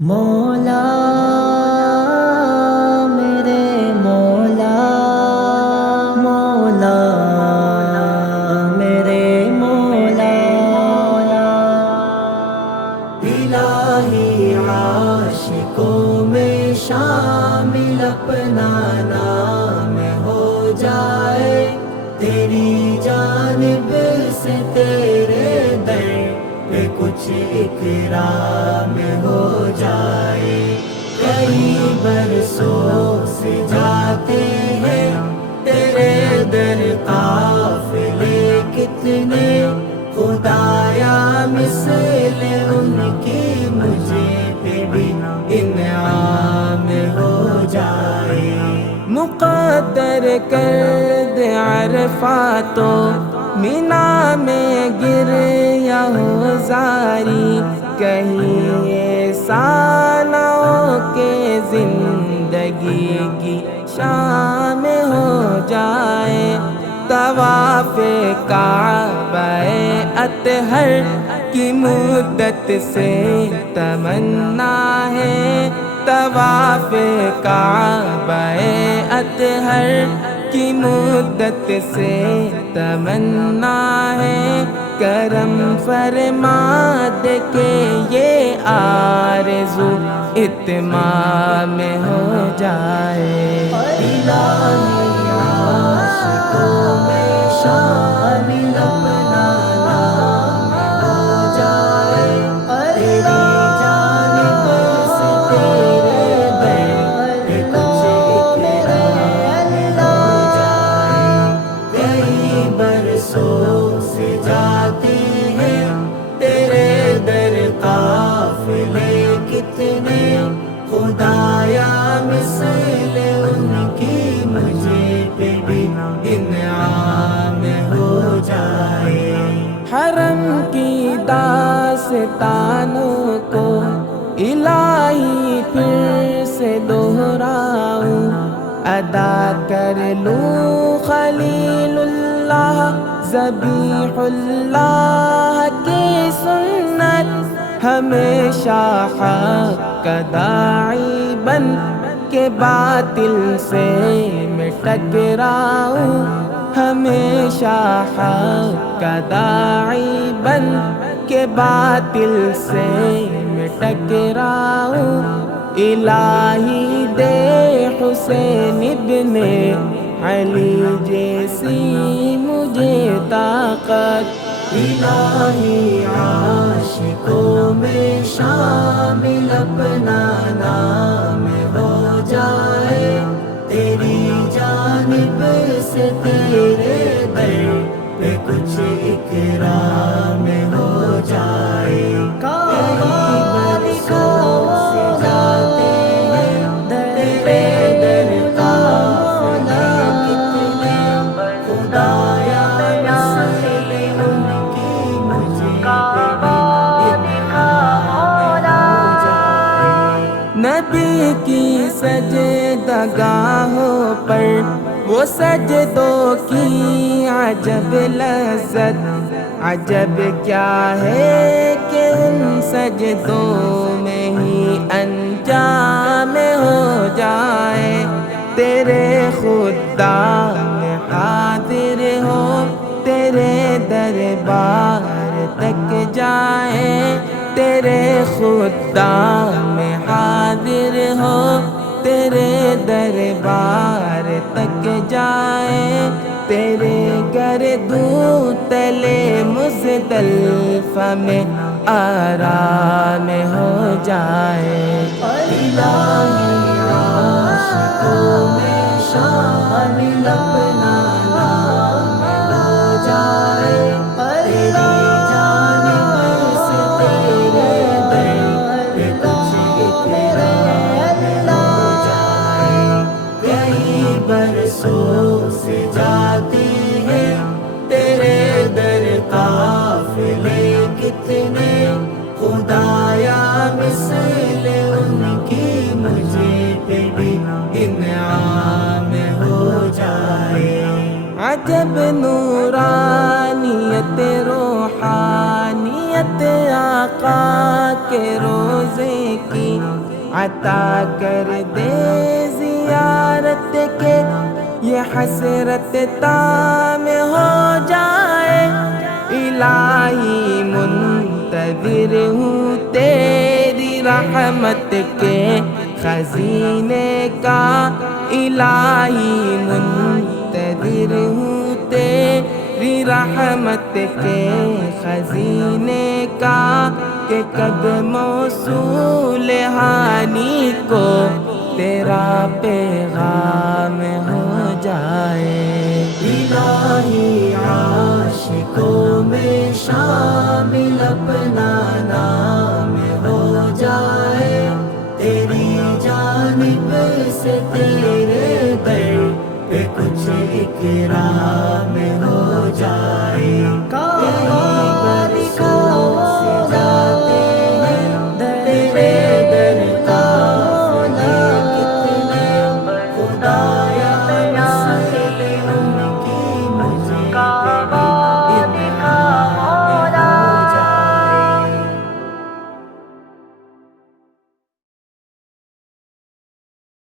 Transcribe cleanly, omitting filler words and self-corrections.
مولا میرے مولا، مولا میرے مولا، الہی عاشقوں میں شامل اپنا نام ہو جائے، تیری جانب سے تیرے در پہ کچھ اکرام ہو جائے۔ کئی برسوں سے جاتے ہیں تیرے در قافلے کتنے، خدایا مثل ان کی مجھے پہ بھی انعام ہو جائے۔ مقدر کر دے عرفات و مینا میں گریا ہو زاری، کہیں ایسا نہ ہو کہ زندگی کی شام ہو جائے۔ طواف کعبہ اطہر کی مدت سے تمنا ہے، طواف کعبہ اطہر کی مدت سے تمنا ہے، کرم فرما دے کہ یہ آرزو اتمام ہو جائے۔ الہی عاشقوں میں شامل اپنا نام ہو جائے، تیری جانب سے تیرے در پہ کچھ اکرام ہو جائے۔ کئی برسوں سے جاتے ہیں تیرے در قافلے کتنے، خدایا مثل ان کی مجھے پہ بھی انعام ہو جائے۔ حرم کی داستانوں کو الہی پھر سے دہراؤں، ادا کر لوں خلیل اللہ ذبیح اللہ کی سنت، ہمیشہ حق کا داعی بن کے باطل سے میں ٹکراؤں، ہمیشہ حق کا داعی بن کے باطل سے میں ٹکراؤں۔ الہی دے حسین ابن علی جیسی مجھے طاقت، الہی عاشقوں میں شامل اپنا نام ہو جائے، تیری جانب سے تیرے در پہ کچھ اکرام ہو جائے۔ کئی برسوں سے جاتے ہیں تیرے در قافلے کتنے، خدایا مثل ان کی مجھے پہ بھی انعام ہو جائے۔ نبی کی سجدہ گاہوں پر وہ سجدوں کی عجب لذت، عجب کیا ہے کہ ان سجدوں میں ہی انجام ہو جائے۔ تیرے خدام حاضر ہو تیرے دربار تک جائیں، تیرے خدام حاضر ہو تیرے دربار تک جائیں، تیرے گردوں تلے مزدلفہ میں آرام ہو جائے۔ الہی عاشقوں میں شامل اپنا نام ہو جائے، تیری جانب سے تیرے در پہ کچھ اکرام ہو جائے۔ کئی برسوں سے جاتے ہیں تیرے در قافلے کتنے، خدایا مثل ان کی مجھے پہ بھی انعام ہو جائے۔ عجب نورانیت روحانیت آقا کے روزے کی عطا کر دے زیارت کے یہ حسرت تام ہو جائے الہی منتظر ہوں تیری رحمت کے خزینے کا الہی منتظر ہوں تیری رحمت کے خزینے کا کہ کب موصول حانی کو تیرا پیغام ہو جائے الہی عاشقوں میں شامل اپنا نام ہو جائے تیری جانب سے تیرے در پہ کچھ اکرام ہو جائے